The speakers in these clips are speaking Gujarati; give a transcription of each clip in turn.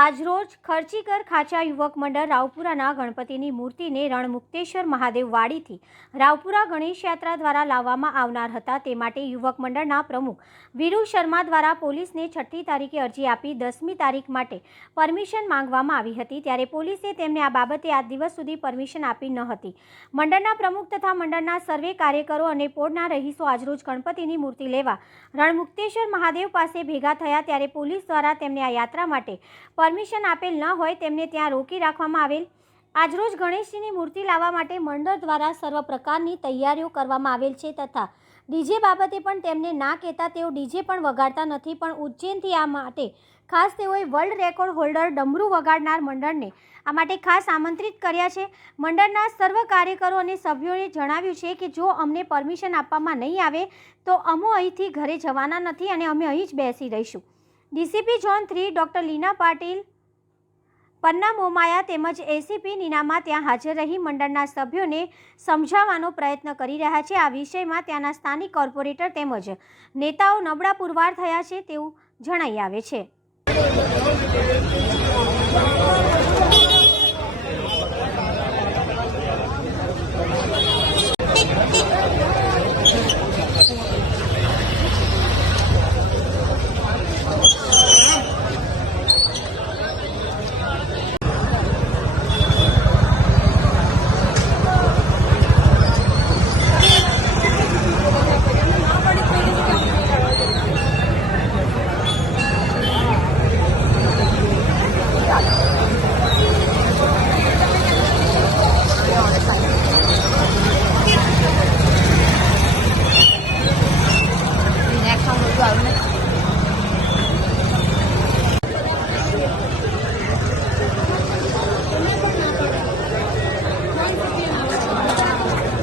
આજરોજ ખર્ચીકર ખાચા યુવક મંડળ રાવપુરાના ગણપતિની મૂર્તિને રણમુક્તેશ્વર મહાદેવ વાડીથી રાવપુરા ગણેશ યાત્રા દ્વારા લાવવામાં આવનાર હતા। તે માટે યુવક મંડળના પ્રમુખ વીરુ શર્મા દ્વારા પોલીસને 6મી તારીખે અરજી આપી 10મી તારીખ માટે પરમિશન માંગવામાં આવી હતી, ત્યારે પોલીસે તેમને આ બાબતે આજ દિવસ સુધી પરમિશન આપી ન હતી। મંડળના પ્રમુખ તથા મંડળના સર્વે કાર્યકરો અને પોળના રહીશો આજરોજ ગણપતિની મૂર્તિ લેવા રણમુક્તેશ્વર મહાદેવ પાસે ભેગા થયા, ત્યારે પોલીસ દ્વારા તેમને આ યાત્રા માટે પરમિશન આપેલ ન હોય તેમને ત્યાં રોકી રાખવામાં આવેલ। આજરોજ ગણેશજીની મૂર્તિ લાવવા માટે મંડળ દ્વારા સર્વ પ્રકારની તૈયારીઓ કરવામાં આવેલ છે તથા ડીજે બાબતે પણ તેમને ના કહેતા તેઓ ડીજે પણ વગાડતા નથી, પણ ઉજ્જૈનથી આ માટે ખાસ તેઓએ વર્લ્ડ રેકોર્ડ હોલ્ડર ડમરૂ વગાડનાર મંડળને આ માટે ખાસ આમંત્રિત કર્યા છે। મંડળના સર્વ કાર્યકરો અને સભ્યોએ જણાવ્યું છે કે જો અમને પરમિશન આપવામાં નહીં આવે તો અમો અહીંથી ઘરે જવાના નથી અને અમે અહીં જ બેસી રહીશું। ડીસીપી ઝોન 3 ડૉક્ટર લીના પાટીલ, પન્ના મોમાયા તેમજ એસીપી નીનામા ત્યાં હાજર રહી મંડળના સભ્યોને સમજાવવાનો પ્રયત્ન કરી રહ્યા છે। આ વિષયમાં ત્યાંના સ્થાનિક કોર્પોરેટર તેમજ નેતાઓ નબળા પુરવાર થયા છે તેવું જણાઈ આવે છે।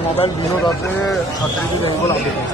मोबाइल दिनों रात छात्री की जंगल आते हैं।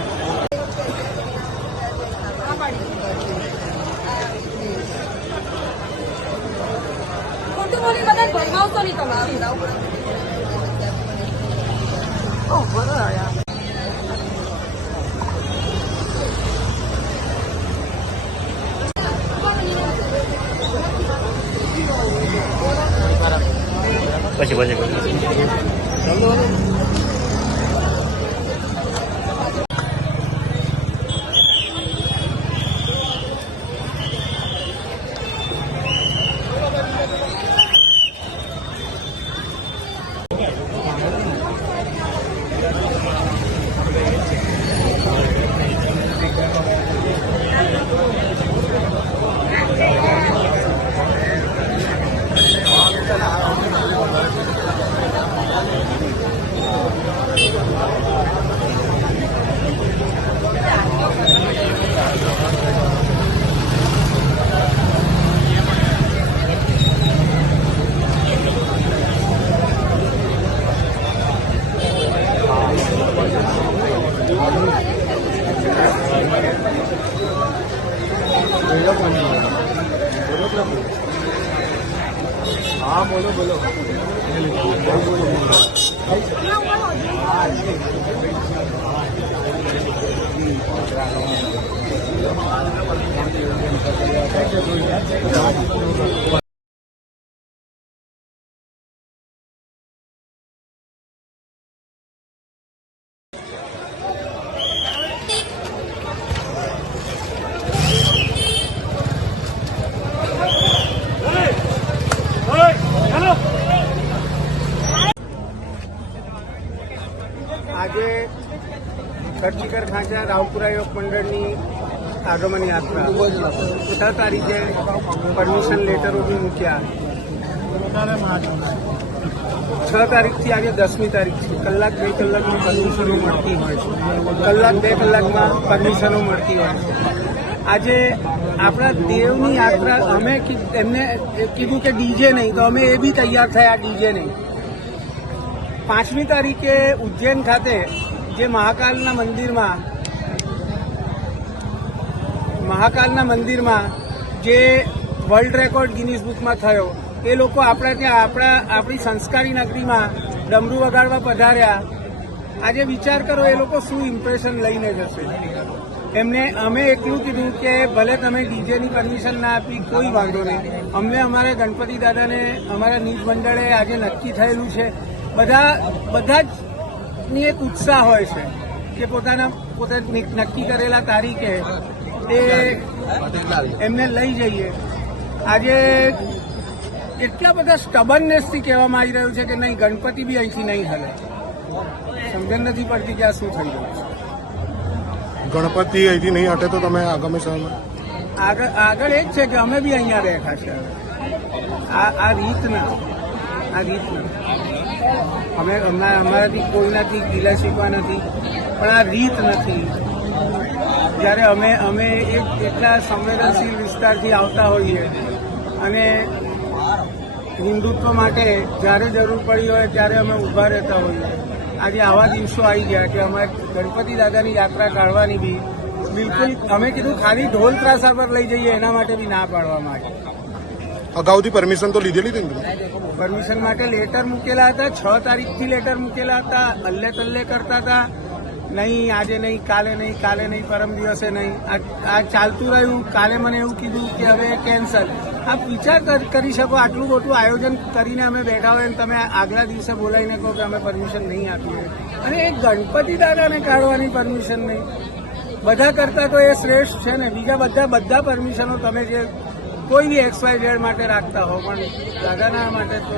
हाँ बोलो बोलो આજે ખર્ચીકર ખાંચા રાવપુરા યુવક મંડળની આગમન યાત્રા 6 તારીખે પરમિશન લેટરો બી મૂક્યા। 6 તારીખથી આજે 10મી તારીખ છે। કલાક 2 કલાકની પરમિશનો મળતી હોય છે, કલાક 2 કલાકમાં પરમિશનો મળતી હોય છે। આજે આપણા દેવની યાત્રા અમે એમને કીધું કે ડીજે નહીં, તો અમે એ બી તૈયાર થયા ડીજે નહીં। 5મી તારીખે ઉજ્જૈન ખાતે જે મહાકાલના મંદિરમાં જે વર્લ્ડ રેકોર્ડ ગિનીસ બુકમાં થયો, એ લોકો આપણા ત્યાં આપણી સંસ્કારી નગરીમાં ડમરૂ વગાડવા પધાર્યા। આજે વિચાર કરો એ લોકો શું ઇમ્પ્રેશન લઈને જશે। એમને અમે એટલું કીધું કે ભલે તમે ડીજેની પરમિશન ના આપી કોઈ વાંધો નહીં, અમને અમારા ગણપતિ દાદાને અમારા નિજ મંડળે આજે નક્કી થયેલું છે. બધા જ ની એક ઉત્સાહ હોય છે કે પોતે નક્કી કરેલા તારીખે એ એમને લઈ જઈએ. આજે એટલા બધા સ્ટબનનેસથી કહેવામાં આવી રહ્યું છે કે નહીં, ગણપતિ બી અહીંથી નહીં હલે. સમજણ નથી પડતી કે આ શું થઈ રહ્યું છે. ગણપતિ અહીંથી નહીં હટે તો તમે આગામી સમયમાં આગળ એ જ છે કે અમે બી અહીંયા બેઠા છે. આ રીતના અમે અમારાથી કોઈનાથી ગીલા શીખવા નથી, પણ આ રીત નથી. જ્યારે અમે એટલા સંવેદનશીલ વિસ્તારથી આવતા હોઈએ અને હિન્દુત્વ માટે જ્યારે જરૂર પડી હોય ત્યારે અમે ઊભા રહેતા હોઈએ. આજે આવા દિવસો આવી ગયા કે અમારે ગણપતિ દાદાની યાત્રા કાઢવાની બી બિલકુલ અમે કીધું ખાલી ઢોલ ત્રાસા પર લઈ જઈએ એના માટે બી ના પાડવામાં આવી. અગાઉથી પરમિશન તો લીધેલી હતી ને? પરમિશન માટે લેટર મૂકેલા હતા, 6 તારીખથી લેટર મૂકેલા હતા. અલ્લે તલ્લે કરતા હતા, નહીં આજે નહીં, કાલે નહીં, પરમ દિવસે નહીં. આ ચાલતું રહ્યું. કાલે મને એવું કીધું કે હવે કેન્સલ. આપ વિચાર કરી શકો, આટલું મોટું આયોજન કરીને અમે બેઠા હોય અને તમે આગલા દિવસે બોલાવીને કહો કે અમે પરમિશન નહીં આપીએ, અને એ ગણપતિ દાદાને કાઢવાની પરમિશન નહીં. બધા કરતા તો એ શ્રેષ્ઠ છે ને. બીજા બધા પરમિશનો તમે જે કોઈ બી XYZ માટે રાખતા હો, પણ દાદાના માટે તો